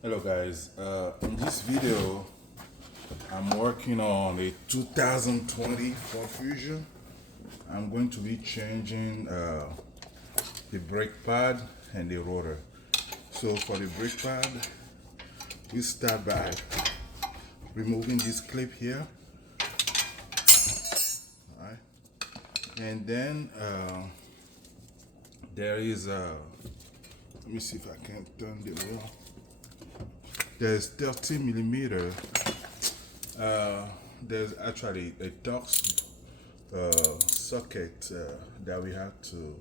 Hello guys, in this video I'm working on a 2020 Ford Fusion. I'm going to be changing the brake pad and the rotor. So for the brake pad, we start by removing this clip here. Alright. And then there is let me see if I can turn the wheel. There's 30 millimeter. There's actually a Torx socket that we have to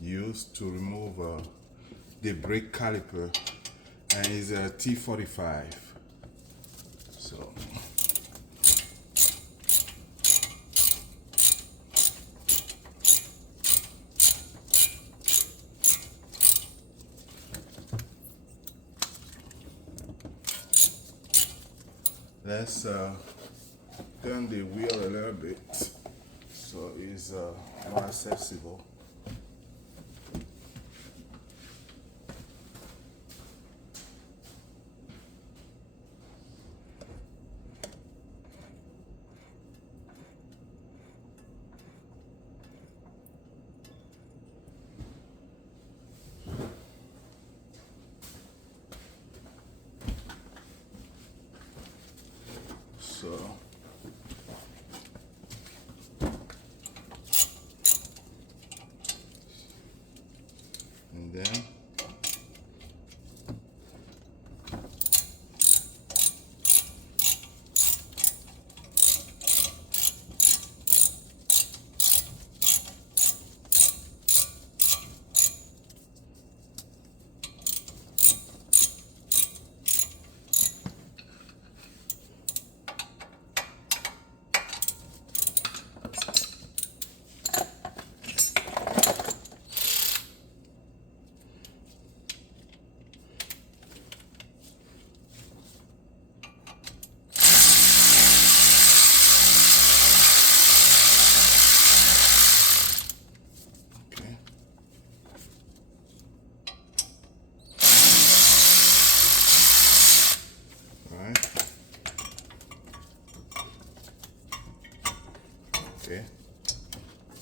use to remove the brake caliper, and it's a T45. So let's turn the wheel a little bit so it's more accessible. So and then okay. Alright. Okay.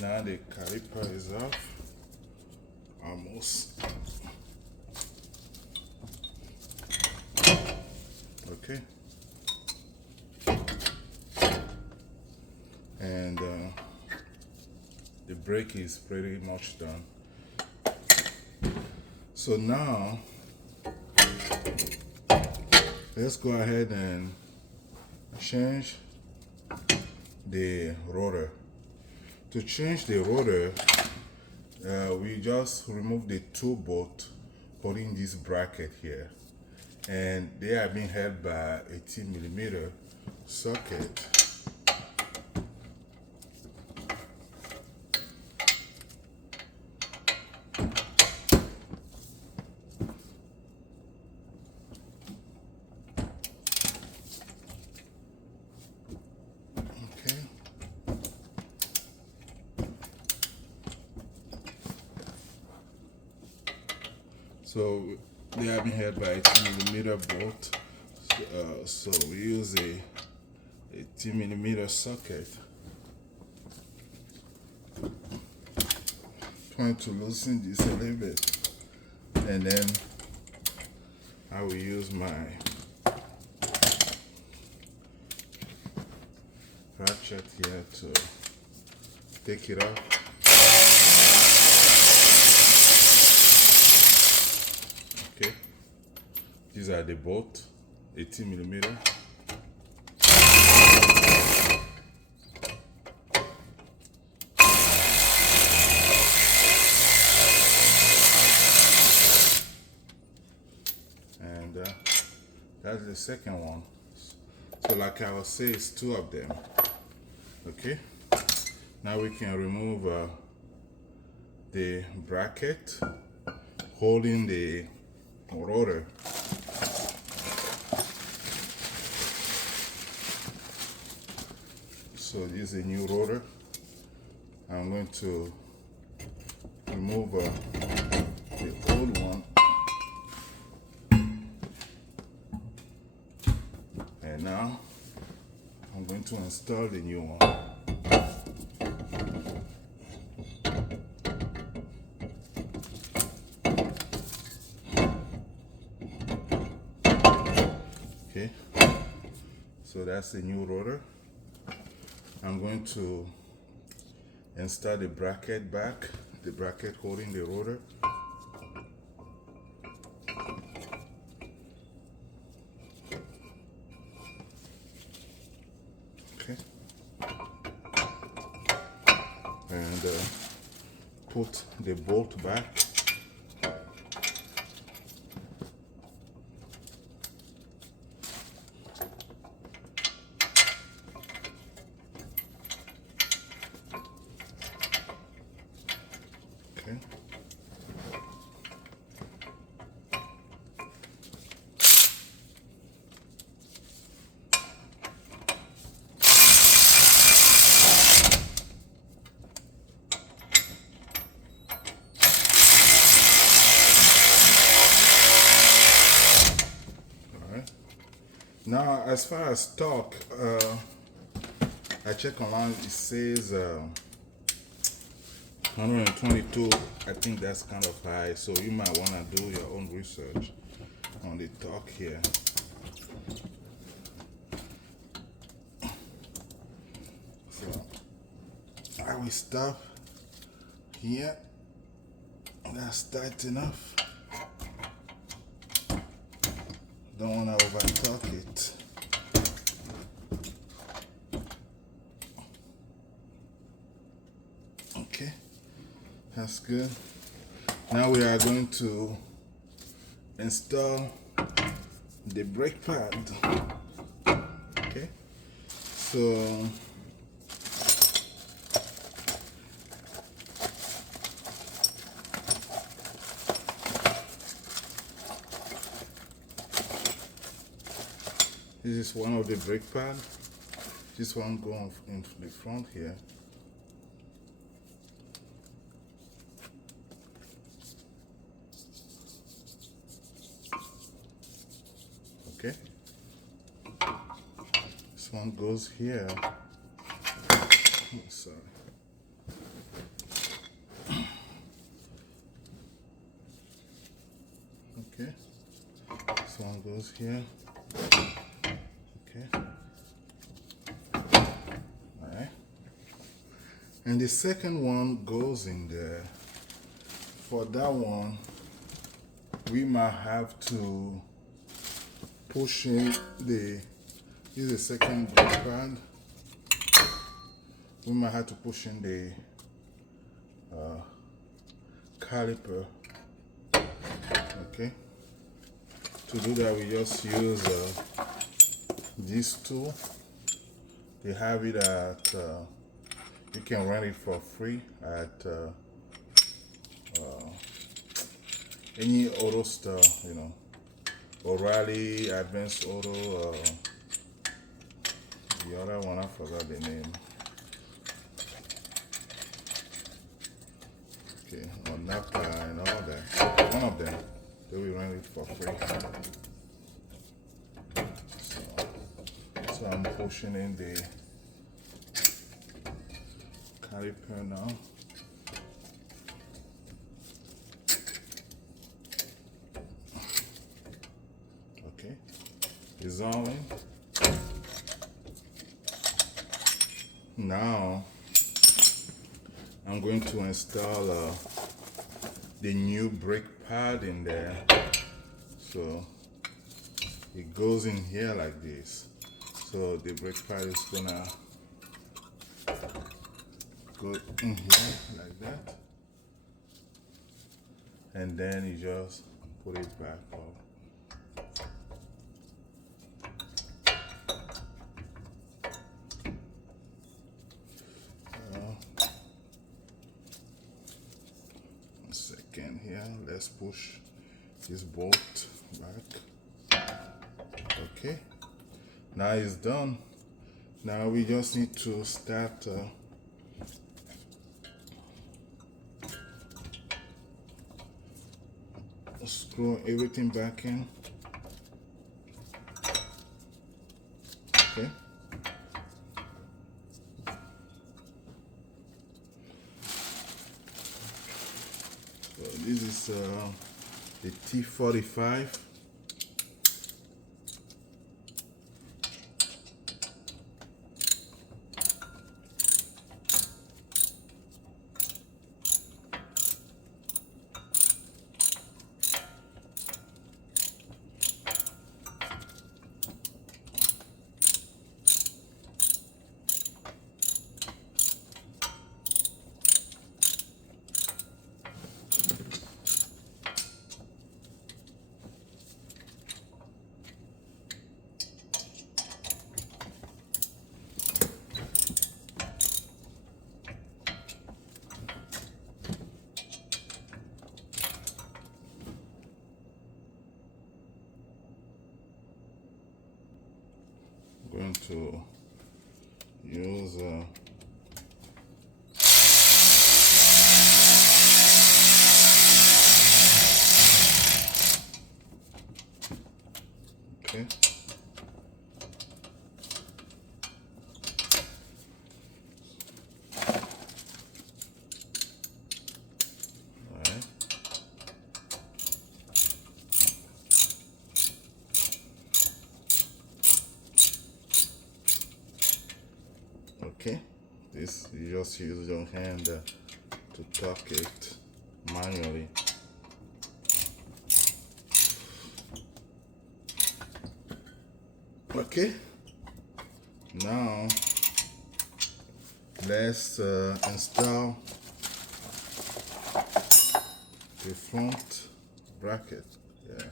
Now the caliper is off. Almost. Okay. And the brake is pretty much done. So now let's go ahead and change the rotor. To change the rotor, we just remove the two bolts holding this bracket here, and they are being held by 18 millimeter socket. Okay. So they have been held by 18 millimeter bolt. So we use a 18 millimeter socket. Trying to loosen this a little bit, and then I will use my ratchet here to take it off. Okay, these are the bolts, 18 millimeter. And that's the second one. So like I was saying, it's two of them. Okay, now we can remove the bracket holding the rotor. So this is a new rotor. I'm going to remove the old one. to install the new one. Okay, so that's the new rotor. I'm going to install the bracket back, the bracket holding the rotor. Okay, and put the bolt back. Okay. Now, as far as torque, I check online, it says 122. I think that's kind of high, so you might want to do your own research on the torque here. So, I will stop here. That's tight enough. Don't want to over torque it. Okay, that's good. Now we are going to install the brake pad. Okay, so this is one of the brake pads. This one goes in the front here. Okay. This one goes here. Oh, sorry. Okay. This one goes here. Okay. Alright. And the second one goes in there. For that one, we might have to push in this is the second brake pad. We might have to push in the caliper. Okay. To do that, we just use this tool. They have it at you can rent it for free at any auto store, you know. O'Reilly, Advanced Auto, the other one, I forgot the name. Okay, on Napa and all that. One of them, they will rent it for free. So I'm pushing in the caliper now. Okay, it's all in. Now I'm going to install the new brake pad in there. So it goes in here like this. So the brake pad is gonna go in here like that. And then you just put it back up. Second here, let's push this bolt back. Okay, now it's done. Now we just need to start screw everything back in. Okay, This is the T45. Going to use okay. All right. Okay, this you just use your hand to tuck it manually. Okay, now let's install the front bracket. Yeah.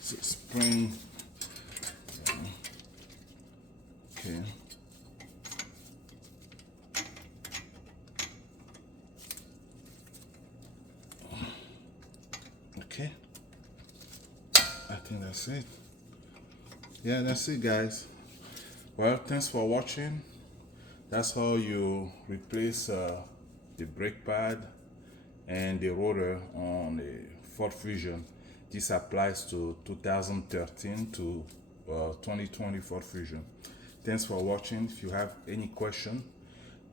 So spring. Okay. Okay. I think that's it. Yeah, that's it, guys. Well, thanks for watching. That's how you replace the brake pad and the rotor on the Ford Fusion. This applies to 2013 to 2020 Ford Fusion. Thanks for watching. If you have any question,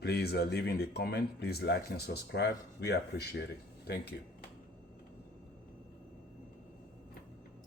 please leave in the comment. Please like and subscribe. We appreciate it. Thank you.